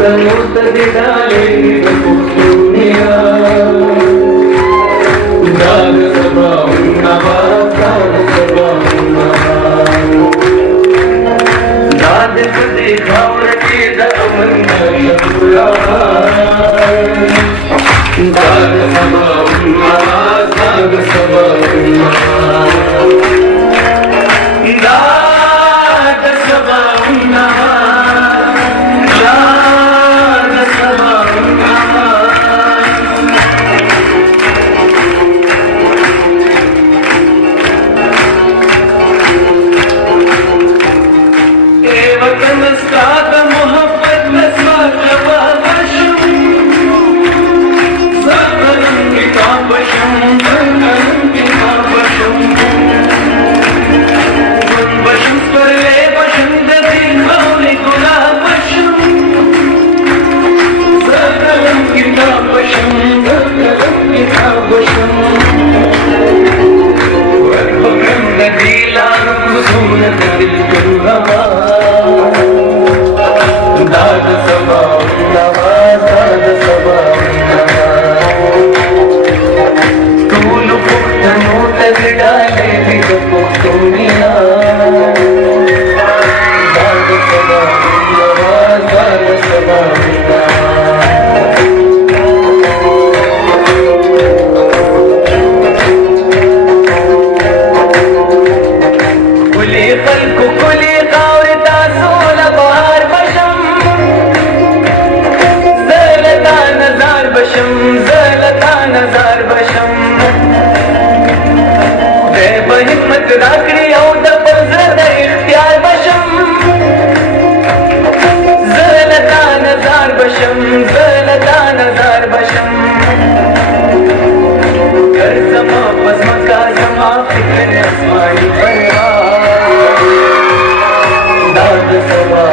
डाले दुनिया जाग सबा दाद कदी घावरती दमन दाग सबा दाग सबा राकड़ी और दबर ज़्यादा इख्तियार बशम ज़लता नज़ार बशम ज़लता नज़ार बशम कर समा बस मका समा फिक्र आसमानी परवाज़ दाद सबा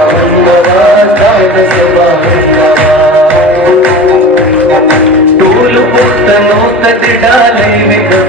दाद सबा टूल पुख्तनों तद डाले में